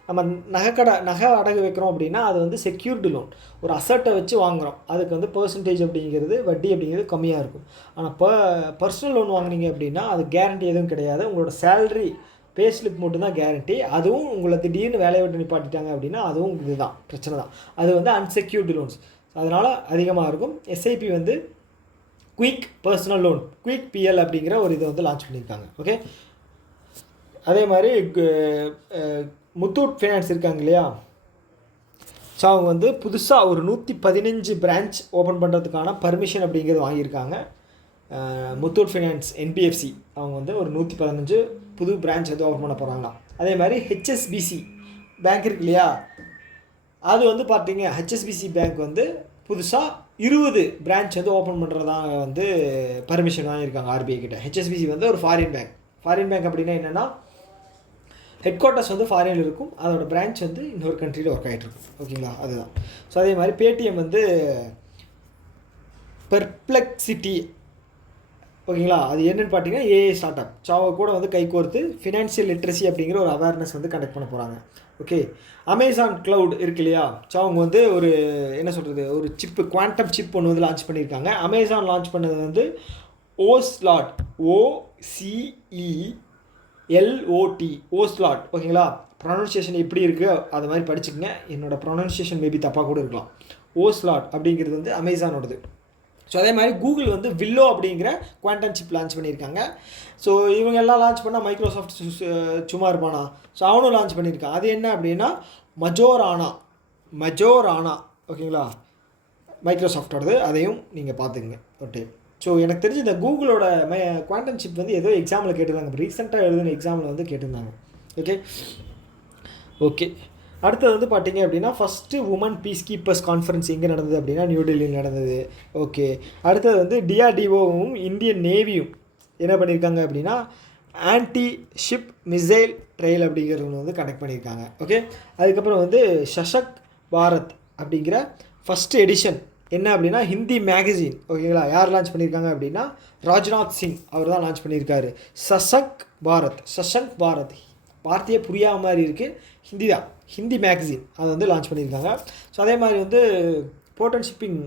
நம்ம நகை அடகு வைக்கிறோம் அப்படின்னா அது வந்து செக்யூர்டு லோன், ஒரு அசட்டை வச்சு வாங்குகிறோம். அதுக்கு வந்து பெர்சன்டேஜ் அப்படிங்கிறது வட்டி அப்படிங்கிறது கம்மியாக இருக்கும். ஆனால் இப்போ பர்சனல் லோன் வாங்கினீங்க அப்படின்னா அது கேரண்டி எதுவும் கிடையாது. உங்களோட சேலரி பே ஸ்லிப் மட்டும்தான் கேரண்டி. அதுவும் உங்களை திடீர்னு வேலையை விட்டு நிப்பாட்டிட்டாங்க அப்படின்னா அதுவும் இதுதான் பிரச்சனை தான். அது வந்து அன்செக்யூர்டு லோன்ஸ், அதனால் அதிகமாக இருக்கும். எஸ்ஐபி வந்து quick personal loan, quick PL அப்படிங்கிற ஒரு இதை வந்து லான்ச் பண்ணியிருக்காங்க. ஓகே, அதே மாதிரி முத்தூட் ஃபைனான்ஸ் இருக்காங்க இல்லையா, ஸோ அவங்க வந்து புதுசாக ஒரு 115 பிரான்ச் ஓப்பன் பண்ணுறதுக்கான பர்மிஷன் அப்படிங்கிறது வாங்கியிருக்காங்க. முத்தூட் ஃபைனான்ஸ் NBFC அவங்க வந்து ஒரு 115 புது பிரான்ச் வந்து ஓப்பன் பண்ண போகிறாங்களாம். அதே மாதிரி HSBC பேங்க் இருக்கு இல்லையா, அது வந்து பார்த்தீங்க HSBC பேங்க் வந்து புதுசாக 20 பிரான்ச் வந்து ஓப்பன் பண்ணுறதாக வந்து பர்மிஷன் வாங்கியிருக்காங்க RBI கிட்ட. HSBC வந்து ஒரு ஃபாரின் பேங்க் அப்படின்னா என்னென்னா ஹெட் குவார்ட்டர்ஸ் வந்து ஃபாரினில் இருக்கும், அதோட பிரான்ச் வந்து இன்னொரு கண்ட்ரியில் ஒர்க் ஆகிட்டு இருக்கும். ஓகேங்களா, அதுதான். ஸோ அதே மாதிரி பேடிஎம் வந்து பெர்ப்ளெக்சிட்டி. ஓகேங்களா, அது என்னென்னு பார்த்தீங்கன்னா AI ஸ்டார்ட் அப். ஸோ அவங்க கூட வந்து கைகோர்த்து ஃபினான்ஷியல் லிட்ரஸி அப்படிங்கிற ஒரு அவேர்னஸ் வந்து கண்டக்ட் பண்ண போகிறாங்க. ஓகே, அமேசான் க்ளவுட் இருக்கு இல்லையா, ஸோ அவங்க வந்து ஒரு என்ன சொல்கிறது ஒரு குவாண்டம் சிப் ஒன்று வந்து லான்ச் பண்ணியிருக்காங்க. அமேசான் லான்ச் பண்ணது வந்து ஓஸ்லாட், ஓஸ்லாட். ஓகேங்களா, ப்ரொனன்சியேஷன் எப்படி இருக்குது அது மாதிரி படிச்சுக்கங்க. என்னோடய ப்ரொனன்சியேஷன் மேபி தப்பாக கூட இருக்கலாம். ஓஸ்லாட் அப்படிங்கிறது வந்து அமேசானோடது. ஸோ அதே மாதிரி கூகுள் வந்து வில்லோ அப்படிங்கிற குவாண்டம் சிப் லான்ச் பண்ணியிருக்காங்க. ஸோ இவங்க எல்லாம் லான்ச் பண்ணால் மைக்ரோசாஃப்ட் சும்மா இருப்பானா, ஸோ அவனும் லான்ச் பண்ணியிருக்கான். அது என்ன அப்படின்னா மஜோரானா. ஓகேங்களா, மைக்ரோசாஃப்டோடது, அதையும் நீங்கள் பார்த்துக்குங்க. ஓகே, ஸோ எனக்கு தெரிஞ்சு இந்த கூகுளோட குவாண்டம் சிப் வந்து ஏதோ எக்ஸாமில் கேட்டிருந்தாங்க, ரீசெண்டாக எழுதின எக்ஸாமில் வந்து கேட்டிருந்தாங்க. ஓகே, அடுத்தது வந்து பார்த்தீங்க அப்படின்னா first woman peace keepers conference எங்கே நடந்தது அப்படின்னா நியூ டெல்லியில் நடந்தது. ஓகே, அடுத்தது வந்து DRDOவும் இந்தியன் நேவியும் என்ன பண்ணியிருக்காங்க அப்படின்னா ஆன்டி ஷிப் மிசைல் ட்ரையல் அப்படிங்கிறது வந்து கனெக்ட் பண்ணியிருக்காங்க. ஓகே, அதுக்கப்புறம் வந்து சஷக் பாரத் அப்படிங்கிற ஃபஸ்ட்டு எடிஷன் என்ன அப்படின்னா ஹிந்தி மேகசின். ஓகேங்களா, யார் லான்ச் பண்ணியிருக்காங்க அப்படின்னா ராஜ்நாத் சிங் அவர் தான் லான்ச் பண்ணியிருக்காரு. சஷக் பாரத் வார்த்தையே புரியாத மாதிரி இருக்குது, ஹிந்தி மேகசின் அதை வந்து லான்ச் பண்ணியிருக்காங்க. ஸோ அதே மாதிரி வந்து போர்ட் அண்ட் ஷிப்பிங்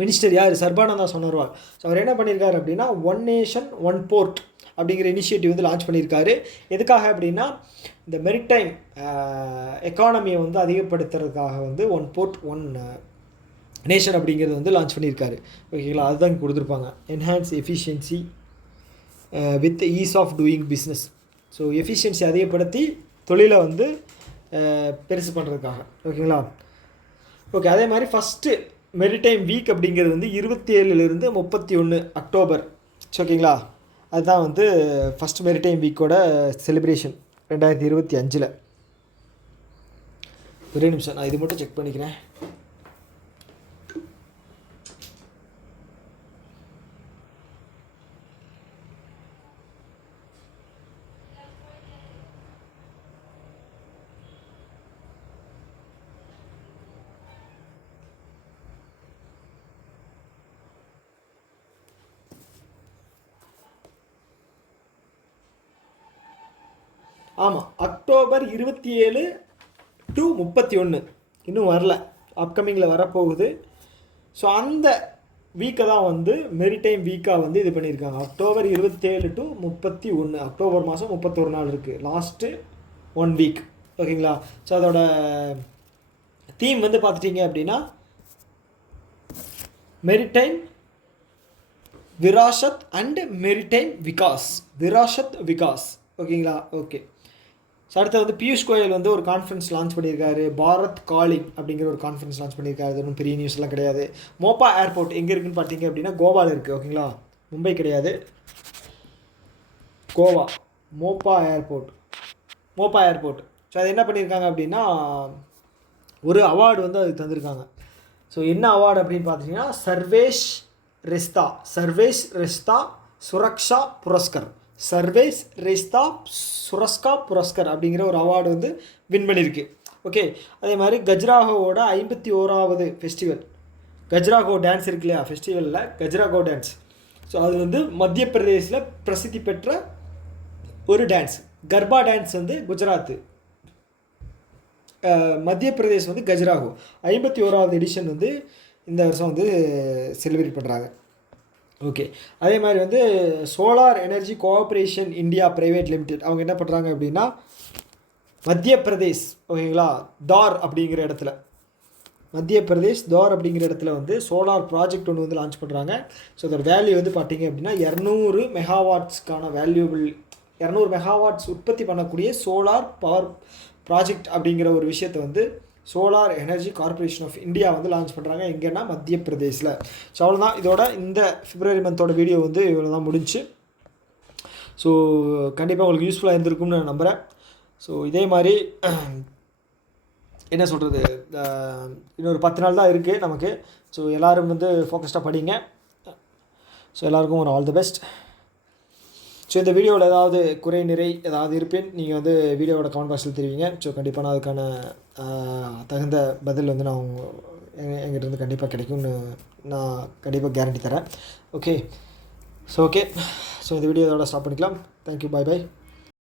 மினிஸ்டர் யார்? சர்பானந்தா சோனோவால். ஸோ அவர் என்ன பண்ணியிருக்காரு அப்படின்னா ஒன் நேஷன் ஒன் போர்ட் அப்படிங்கிற இனிஷியேட்டிவ் வந்து லான்ச் பண்ணியிருக்காரு. எதுக்காக அப்படின்னா இந்த மெரிடைம் எக்கானமியை வந்து அதிகப்படுத்துறதுக்காக வந்து ஒன் போர்ட் ஒன் நேஷன் அப்படிங்கிறது வந்து லான்ச் பண்ணியிருக்காரு. ஓகேங்களா, அதுதான் இங்கே கொடுத்துருப்பாங்க. Enhance efficiency with ease of doing business. So efficiency அதிகப்படுத்தி தொழிலை வந்து பெருசு பண்ணுறதுக்காக. ஓகேங்களா, ஓகே. அதே மாதிரி ஃபஸ்ட்டு மெரிடைம் வீக் அப்படிங்கிறது வந்து 27லேருந்து 31 அக்டோபர். ஓகேங்களா, அதுதான் வந்து ஃபஸ்ட் மெரிடைம் வீக்கோட செலிப்ரேஷன் 2025. ஒரே நிமிஷம், நான் இது மட்டும் செக் பண்ணிக்கிறேன். ஆமாம், அக்டோபர் 27 to 31 இன்னும் வரல, அப்கமிங்கில் வரப்போகுது. ஸோ அந்த வீக்கை தான் வந்து மெரிடைம் வீக்காக வந்து இது பண்ணியிருக்காங்க. அக்டோபர் 27 to 31, அக்டோபர் மாதம் 31 நாள் இருக்குது, லாஸ்ட்டு 1 வீக். ஓகேங்களா, ஸோ அதோட தீம் வந்து பார்த்துட்டிங்க அப்படின்னா maritime Virasat and maritime Vikas, Virasat Vikas. ஓகேங்களா, ஓகே. ஸோ அடுத்து வந்து பியூஷ் கோயல் வந்து ஒரு கான்ஃபரன்ஸ் லான்ச் பண்ணியிருக்காரு. பாரத் காலிங் அப்படிங்கிற ஒரு கான்ஃபரன்ஸ் லான்ச் பண்ணியிருக்காரு. அது ஒன்றும் பெரிய நியூஸ்லாம் கிடையாது. மோப்பா ஏர்போர்ட் எங்கே இருக்குதுன்னு பார்த்தீங்க அப்படின்னா கோவாவில் இருக்குது. ஓகேங்களா, மும்பை கிடையாது, கோவா. மோப்பா ஏர்போர்ட். ஸோ அது என்ன பண்ணியிருக்காங்க அப்படின்னா ஒரு அவார்டு வந்து அதுக்கு தந்திருக்காங்க. ஸோ என்ன அவார்டு அப்படின்னு பார்த்தீங்கன்னா சர்வேஷ் ரெஸ்தா சுரக்ஷா புரஸ்கர், சர்வேஷ் ரெஸ்தா சுரஸ்கா புரஸ்கர் அப்படிங்கிற ஒரு அவார்டு வந்து வின் பண்ணியிருக்கு. ஓகே, அதே மாதிரி கஜ்ராஹோவோட 51வது ஃபெஸ்டிவல், கஜ்ராஹோ டான்ஸ் இருக்கு இல்லையா, ஃபெஸ்டிவலில் கஜ்ராஹோ டான்ஸ். ஸோ அது வந்து மத்திய பிரதேசில் பிரசித்தி பெற்ற ஒரு டான்ஸ். கர்பா டான்ஸ் வந்து குஜராத்து, மத்திய பிரதேஷ் வந்து கஜ்ராஹோ. 51வது எடிஷன் வந்து இந்த வருஷம் வந்து செலிப்ரேட் பண்ணுறாங்க. ஓகே, அதே மாதிரி வந்து solar energy cooperation India private limited அவங்க என்ன பண்ணுறாங்க அப்படின்னா மத்திய பிரதேஷ், ஓகேங்களா, தார் அப்படிங்கிற இடத்துல, மத்திய பிரதேஷ் தார் அப்படிங்கிற இடத்துல வந்து சோலார் ப்ராஜெக்ட் ஒன்று வந்து லான்ச் பண்ணுறாங்க. ஸோ அதோட வேல்யூ வந்து பார்த்திங்க அப்படின்னா 200 மெகாவாட்ஸ்க்கான வேல்யூபிள், 200 மெகாவாட்ஸ் உற்பத்தி பண்ணக்கூடிய சோலார் பவர் ப்ராஜெக்ட் அப்படிங்கிற ஒரு விஷயத்தை வந்து solar energy corporation of India வந்து லான்ச் பண்ணுறாங்க. எங்கன்னா மத்திய பிரதேஷில். ஸோ அவ்வளோதான், இதோட இந்த பிப்ரவரி மந்தோட வீடியோ வந்து இவ்வளோ தான் முடிஞ்சு. ஸோ கண்டிப்பாக உங்களுக்கு யூஸ்ஃபுல்லாக இருந்திருக்கும்னு நான் நம்புகிறேன். ஸோ இதே மாதிரி என்ன சொல்கிறது, இன்னொரு 10 நாள் தான் இருக்குது நமக்கு. ஸோ எல்லோரும் வந்து ஃபோக்கஸ்டாக படிங்க. ஸோ எல்லாருக்கும் ஒரு ஆல் தி பெஸ்ட். ஸோ இந்த வீடியோவில் ஏதாவது குறை நிறை ஏதாவது இருப்பேன் நீங்கள் வந்து வீடியோவோட கமெண்ட் பாக்ஸில் தெரிவிங்க. ஸோ கண்டிப்பாக நான் அதுக்கான தகுந்த பதில் வந்து நான் எங்கிட்டேருந்து கண்டிப்பாக கிடைக்கும்னு நான் கண்டிப்பாக கேரண்டி தரேன். ஓகே, ஸோ இந்த வீடியோ இதோட ஸ்டாப் பண்ணிக்கலாம். தேங்க்யூ, பாய்.